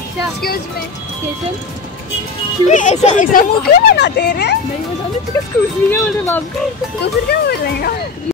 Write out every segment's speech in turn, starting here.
अच्छा excuse me Keshav ऐसा मुंह क्यों बनाते रे? नहीं बताओ एक्सक्यूज मी बोल रहे बाप तो फिर क्या बोल रहे हैं?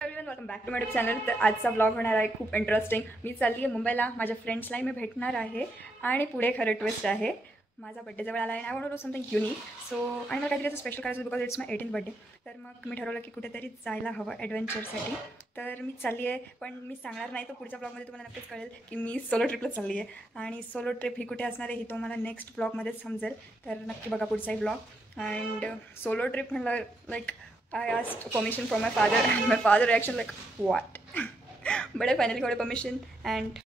Welcome back to my YouTube channel. तर आजचा ब्लॉग होणार आहे खूप इंटरेस्टिंग. मी चालली आहे मुंबईला, माझ्या फ्रेंड्सलाही मी भेटणार आहे आणि पुढे खरं ट्विस्ट आहे, माझा बड्डे जवळ आला आहे. I want to do something unique. So आणि मला काहीतरी असं स्पेशल करायचं because it's my 18th birthday. तर मग मी ठरवलं की कुठेतरी जायला हवं ॲडव्हेंचरसाठी. तर मी चालली आहे, पण मी सांगणार नाही. तो पुढच्या ब्लॉगमध्ये तुम्हाला नक्कीच कळेल की मी सोलो ट्रिपला चालली आहे. आणि सोलो ट्रिप ही कुठे असणार आहे ही तुम्हाला नेक्स्ट ब्लॉगमध्येच समजेल. तर नक्की बघा पुढचाही ब्लॉग. अँड सोलो ट्रिप म्हणलं like I asked permission from my father and my father reaction like what? But I finally got a permission and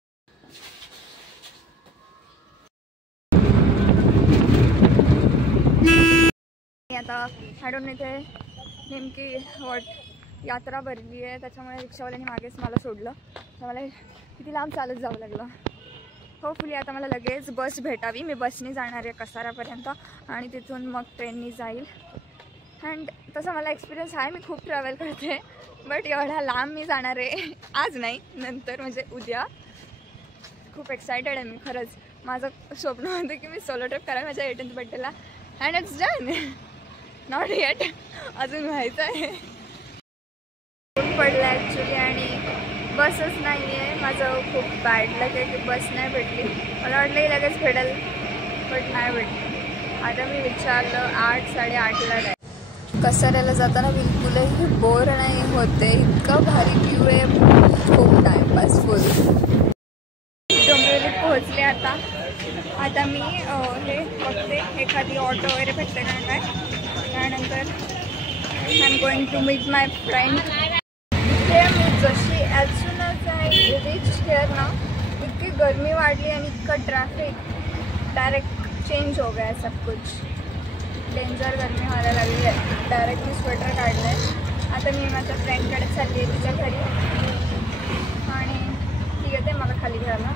आता I don't know इथे नेमकी यात्रा भरली आहे, त्याच्यामुळे रिक्षावाल्याने मागेच मला सोडलं. तर मला किती लांब चालत जावं लागलं. होपफुली आता मला लगेच बस भेटावी. मी बसने जाणार आहे कसारापर्यंत आणि तिथून मग ट्रेननी जाईल. अँड तसं मला एक्सपिरियन्स आहे, मी खूप ट्रॅव्हल करते. बट एवढा लांब मी जाणार आहे आज नाही, नंतर म्हणजे उद्या. खूप एक्सायटेड आहे मी खरंच. माझं स्वप्न होतं की मी सोलो ट्रिप करावी माझ्या 18th बड्डेला. And it's done. Not yet, अजून व्हायचं आहे. पडलं ॲक्च्युली आणि बसच नाही आहे. माझं खूप बॅड लक आहे की बस नाही भेटली. मला वाटलं की लगेच भेटेल, बट नाही भेटली. आता मी विचारलं 8, 8:30ला आहे. कसाऱ्याला जाताना बिलकुलही बोर नाही होते, इतकं भारी व्ह्यू आहे, खूप टाइमपास फुल. डोंबिवलीत पोहोचले. आता मी हे बघते एखादी ऑटो वगैरे भेटते ना काय. त्यानंतर I am going to meet my friend. हे मी जशी as soon as I reach here ना, इतकी गर्मी वाढली आणि इतकं ट्रॅफिक, डायरेक्ट चेंज हो गया सब कुछ. डेंजर गरमी व्हायला लागली आहे. डायरेक्ट मी स्वेटर काढलं आहे. आता मी माझ्या फ्रेंडकडे चालली आहे तिच्या घरी आणि ती येते मला खाली घ्यायला.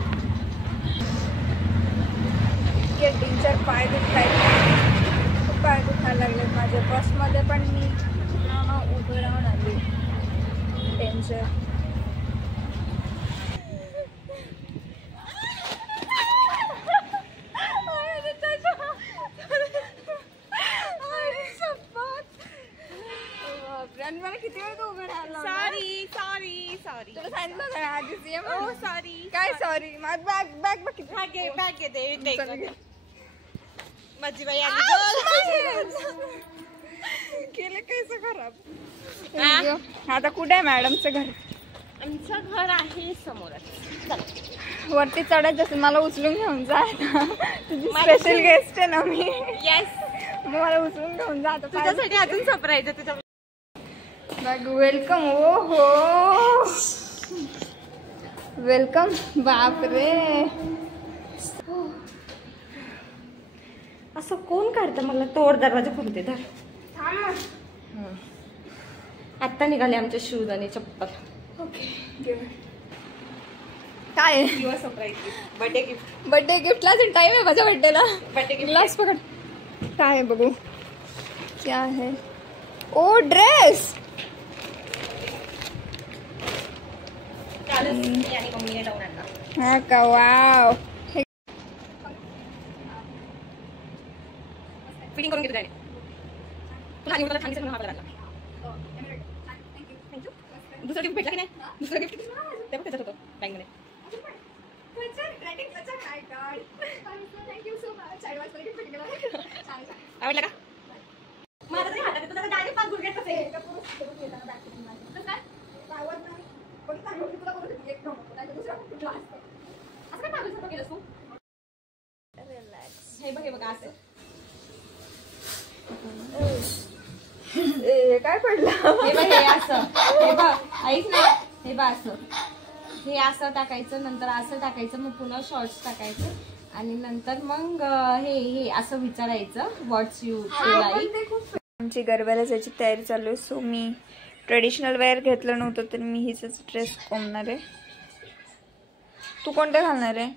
इतके डेंजर पाय दुखायला, खूप पाय दुखायला लागले माझ्या. बसमध्ये पण मी उभं राहून आली. डेंजर. मला किती वेळ तू उभं राहिला. सॉरी तुला सांगितलं का आधीच. सॉरी काय सॉरी. माझं बॅग माझी बाई केलं कैसं खराब. आता कुठे आहे मॅडमचं घर? आमचं घर आहे समोरच. वरती चढत जसं मला उचलून घेऊन जा. तुझी स्पेशल गेस्ट आहे ना मी. येस, मग मला उचलून घेऊन जा. तुझ्यासाठी अजून सरप्राईज आहे तुझ्या. वेलकम. ओ हो, वेलकम. बापरे, असं कोण काढतं मला? तोड दरवाजा खोलते तर. आत्ता निघाले आमचे शूज आणि चप्पल. ओके, काय किंवा surprise gift, birthday gift. Birthday गिफ्टलाच टाइम आहे माझ्या बर्थडेला. बर्थडे गिफ्ट ग्लास पकड. काय आहे बघू, क्या है? ओ ड्रेस. हा का, वाव. फिटिंग करून घेतो त्याने. तुला आणि मला सांगितलं म्हणून हा लागला. दुसरं गिफ्ट भेटला की नाही? दुसरं गिफ्ट ते पण त्याच्यात होतं बँकमध्ये. आवडलं का? माझा तरी हातात तुझा डायरेक्ट 5 गुडघे कसे आहे? काय पडलं? हे असं, हे बघ ऐक ना, हे बघ असं, हे असं टाकायचं, नंतर असं टाकायचं, मग पुन्हा शॉर्ट्स टाकायचं आणि नंतर मग हे असं विचारायचं व्हॉट्स यू लाईक. आमची गरब्याला जायची तयारी चालू आहे. सो मी ट्रेडिशनल वेअर घेतलं नव्हतं तर मी हीच ड्रेस कोंबणार आहे. तू कोणते घालणार आहे?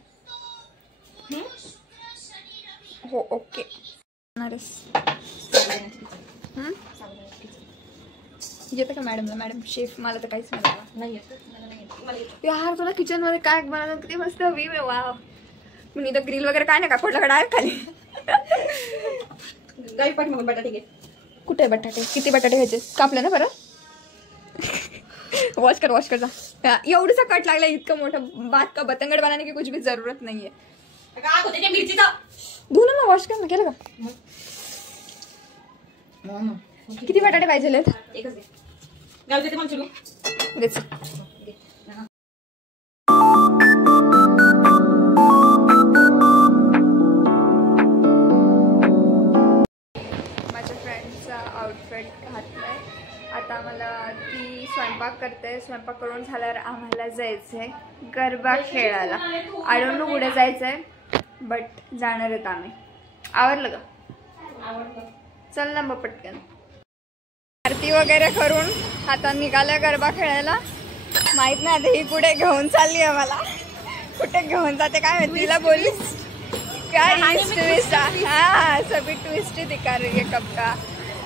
हो ओके. येतं का मॅडमला? Madam chef. मला तर काहीच नाही येत. यार तुला किचन मध्ये काय बनवतात किती मस्त व्ह्यू आहे. वाव. मी इथं ग्रिल वगैरे काय नाही का फोडला कडा खाली. गावी पाठी मग बटाटे घे. कुठे बटाटे? किती बटाटे घ्यायचे? कापले ना परत. वॉश कर जा. एवढंसा कट लागला इतकं मोठं बात का बतंगड बनाने की कुछ भी जरूरत नाहीये. धुणं मग वॉश कर ना. केलं का? किती बटाटे पाहिजे? एकच घे. गावी देते मग चिरू. देच. माझ्या फ्रेंडचा आउटफिट घातलाय. आता मला ती स्वयंपाक करते. स्वयंपाक करून झाल्यावर आम्हाला जायचंय गरबा खेळायला. आय डोंट नो कुठे जायचंय बट जाणार आहेत आम्ही. आवरलं का? आवडलं. चल ना मग पटकन. आरती वगैरे करून आता निघालं गरबा खेळायला. माहित नाही आता ही कुठे घेऊन चालली आहे मला. कुठे घेऊन जाते काय माहिती. तिला बोलीस काय ट्विस्ट. हा सगळी ट्विस्ट दिखा रही है कब का.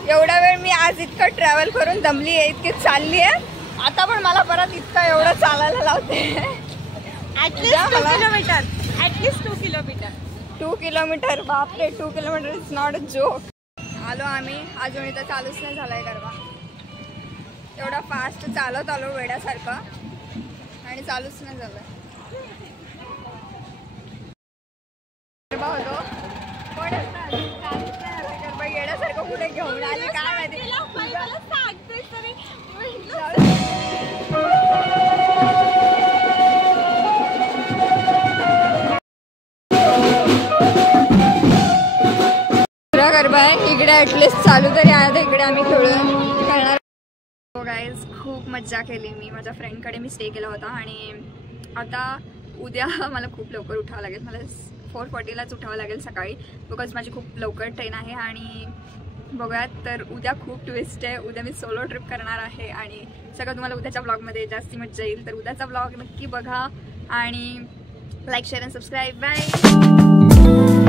एवढा वेळ मी आज इतकं ट्रॅव्हल करून दमली आहे. इतकी चालली आहे. आता पण मला परत इतकं एवढं चालायला लावते. At least 2 kilometre. बापरे 2 kilometre is not a joke. आलो आम्ही. अजून इथं चालूच नाही झालाय गरबा. एवढा फास्ट चालत आलो वेड्यासारखं आणि चालूच नाही झालं. गरबा होतो पण चालूच नाही झालं गरबा. येण्यासारखं कुठे घेऊन आली काय माहिती. गरबा आहे इकडे. ऍटलिस्ट चालू तरी आहे. इकडे आम्ही खेळणार. हो गाईज खूप मज्जा केली मी. माझ्या फ्रेंडकडे मी स्टे केला होता आणि आता उद्या मला खूप लवकर उठावं लागेल. मला 4:40लाच उठावं लागेल सकाळी बिकॉज माझी खूप लवकर ट्रेन आहे. आणि बघूयात तर उद्या खूप ट्विस्ट आहे. उद्या मी सोलो ट्रिप करणार आहे आणि सगळं तुम्हाला उद्याच्या ब्लॉगमध्ये जास्ती मज्जा येईल. तर उद्याचा ब्लॉग नक्की बघा आणि like share and subscribe. Bye.